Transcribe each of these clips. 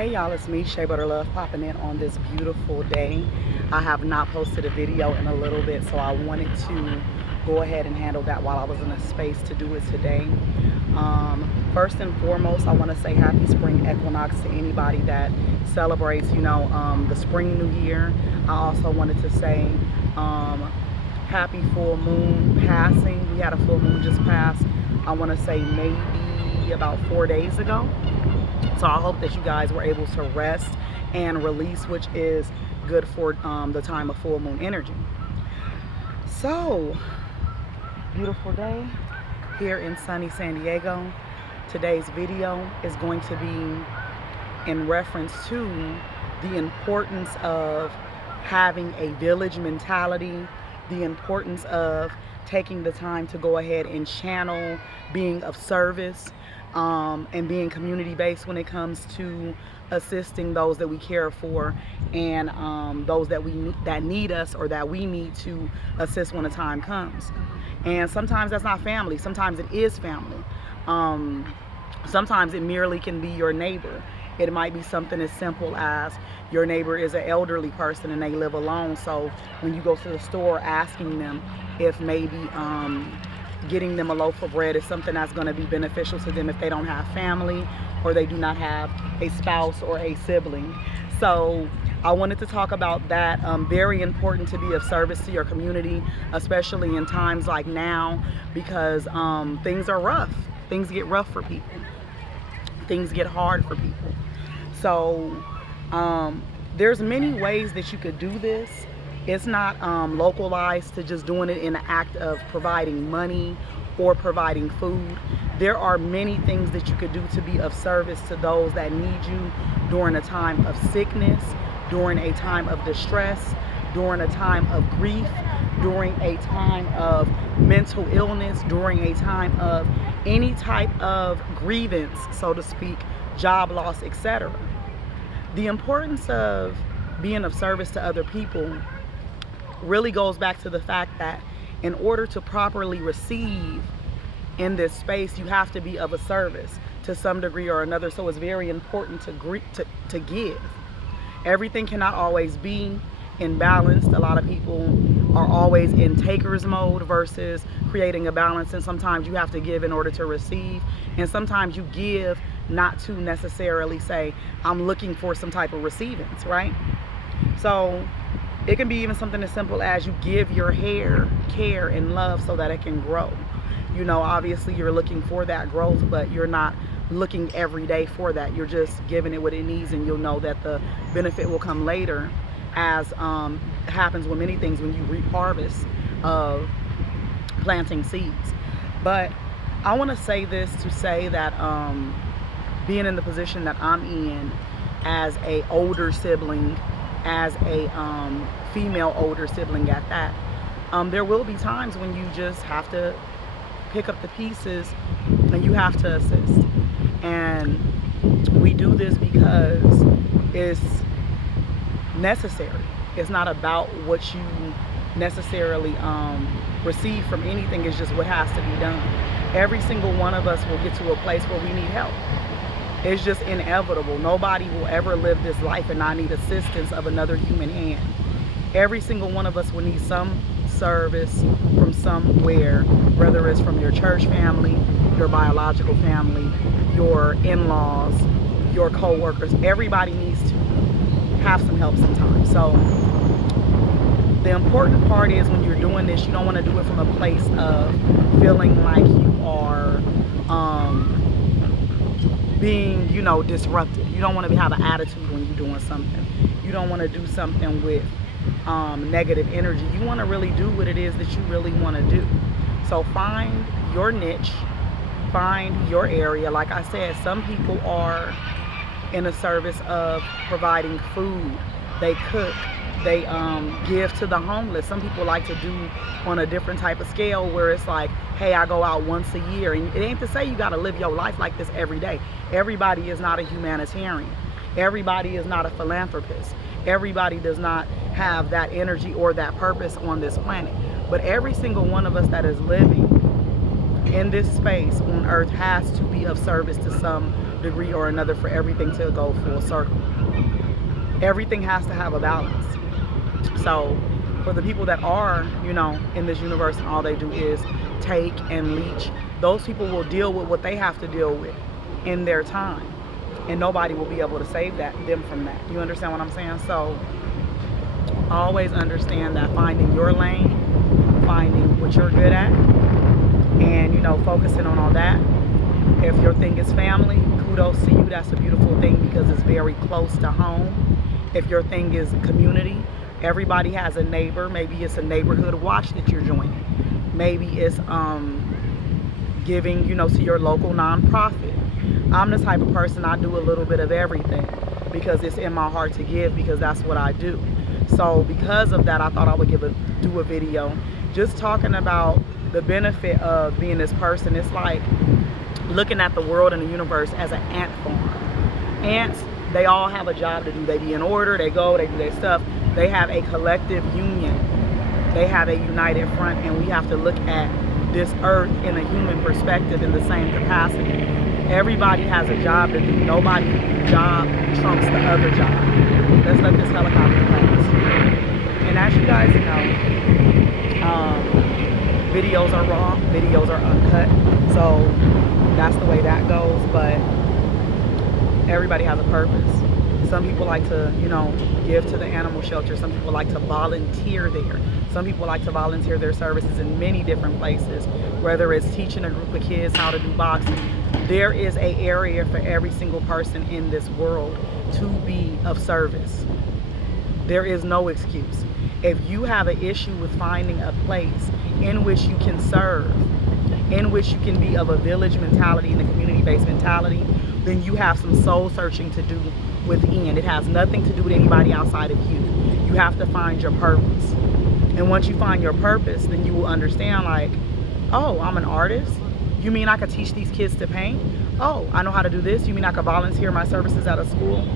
Hey y'all, it's me, Shea Butter Love, popping in on this beautiful day. I have not posted a video in a little bit, so I wanted to go ahead and handle that while I was in a space to do it today. First and foremost, I want to say happy spring equinox to anybody that celebrates, the spring new year. I also wanted to say happy full moon passing. We had a full moon just passed, I want to say maybe about 4 days ago. So I hope that you guys were able to rest and release, which is good for the time of full moon energy. So, beautiful day here in sunny San Diego. Today's video is going to be in reference to the importance of having a village mentality, the importance of taking the time to go ahead and channel being of service, and being community-based when it comes to assisting those that we care for and those that need us or that we need to assist when the time comes. And sometimes that's not family. Sometimes it is family. Sometimes it merely can be your neighbor. It might be something as simple as your neighbor is an elderly person and they live alone. So when you go to the store, asking them if maybe getting them a loaf of bread is something that's going to be beneficial to them if they don't have family or they do not have a spouse or a sibling. So I wanted to talk about that. Very important to be of service to your community, especially in times like now, because things are rough. Things get rough for people. Things get hard for people. So there's many ways that you could do this. It's not localized to just doing it in the act of providing money or providing food. There are many things that you could do to be of service to those that need you during a time of sickness, during a time of distress, during a time of grief, during a time of mental illness, during a time of any type of grievance, so to speak, job loss, etc. The importance of being of service to other people really goes back to the fact that in order to properly receive in this space, you have to be of a service to some degree or another. So it's very important to give. Everything cannot always be in balance. A lot of people are always in taker's mode versus creating a balance, and sometimes you have to give in order to receive, and sometimes you give not to necessarily say I'm looking for some type of receivance, right? So it can be even something as simple as you give your hair care and love so that it can grow. Obviously you're looking for that growth, but you're not looking every day for that. You're just giving it what it needs, and you'll know that the benefit will come later, as happens with many things when you reap harvest of planting seeds. But I want to say this to say that being in the position that I'm in as a older sibling, as a female older sibling at that, there will be times when you just have to pick up the pieces and you have to assist. And we do this because it's necessary. It's not about what you necessarily receive from anything. It's just what has to be done. Every single one of us will get to a place where we need help. It's just inevitable. Nobody will ever live this life and not need assistance of another human hand. Every single one of us will need some service from somewhere, whether it's from your church family, your biological family, your in-laws, your co-workers. Everybody needs to have some help sometimes. So the important part is when you're doing this, you don't want to do it from a place of feeling like you are being, disruptive. You don't want to have an attitude when you're doing something. You don't want to do something with negative energy. You want to really do what it is that you really want to do. So find your niche, find your area. Like I said, some people are in a service of providing food. They cook, they give to the homeless. Some people like to do on a different type of scale where it's like, hey, I go out once a year. And it ain't to say you got to live your life like this every day. Everybody is not a humanitarian. Everybody is not a philanthropist. Everybody does not have that energy or that purpose on this planet. But every single one of us that is living in this space on earth has to be of service to some degree or another for everything to go full circle. Everything has to have a balance. So for the people that are, you know, in this universe and all they do is take and leech, those people will deal with what they have to deal with in their time. And nobody will be able to save them from that. You understand what I'm saying? So always understand that finding your lane, finding what you're good at, and, you know, focusing on all that. If your thing is family, kudos to you. That's a beautiful thing because it's very close to home. If your thing is community, everybody has a neighbor. Maybe it's a neighborhood watch that you're joining. Maybe it's giving, you know, to your local nonprofit. I'm the type of person, I do a little bit of everything because it's in my heart to give, because that's what I do. So because of that, I thought I would do a video just talking about the benefit of being this person. It's like looking at the world and the universe as an ant farm. Ants, they all have a job to do. They be in order, they go, they do their stuff. They have a collective union. They have a united front, and we have to look at this earth in a human perspective in the same capacity. Everybody has a job to do. Nobody's job trumps the other job. Let's let this helicopter pass. And as you guys know, videos are raw, videos are uncut. So that's the way that goes. But everybody has a purpose. Some people like to, you know, give to the animal shelter. Some people like to volunteer there. Some people like to volunteer their services in many different places, whether it's teaching a group of kids how to do boxing. There is an area for every single person in this world to be of service. There is no excuse. If you have an issue with finding a place in which you can serve, in which you can be of a village mentality and a community-based mentality, then you have some soul searching to do within. It has nothing to do with anybody outside of you. You have to find your purpose. And once you find your purpose, then you will understand, like, oh, I'm an artist? You mean I could teach these kids to paint? Oh, I know how to do this? You mean I could volunteer my services at a school?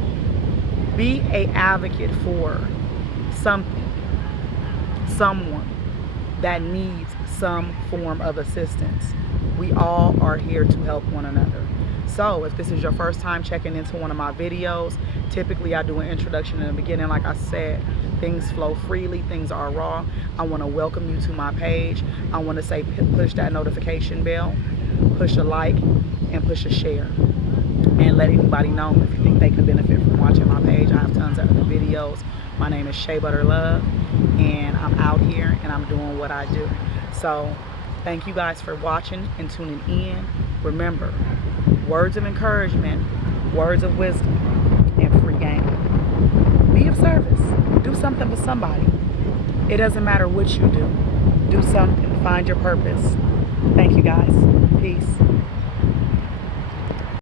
Be an advocate for something, someone that needs some form of assistance. We all are here to help one another. So if this is your first time checking into one of my videos, typically I do an introduction in the beginning. Like I said, things flow freely, things are raw. I want to welcome you to my page. I want to say push that notification bell, push a like, and push a share. And let anybody know if you think they could benefit from watching my page. I have tons of other videos. My name is Shea Butter Love, and I'm out here and I'm doing what I do. So thank you guys for watching and tuning in. Remember, words of encouragement, words of wisdom, and free game. Be of service. Do something for somebody. It doesn't matter what you do. Do something. Find your purpose. Thank you guys. Peace.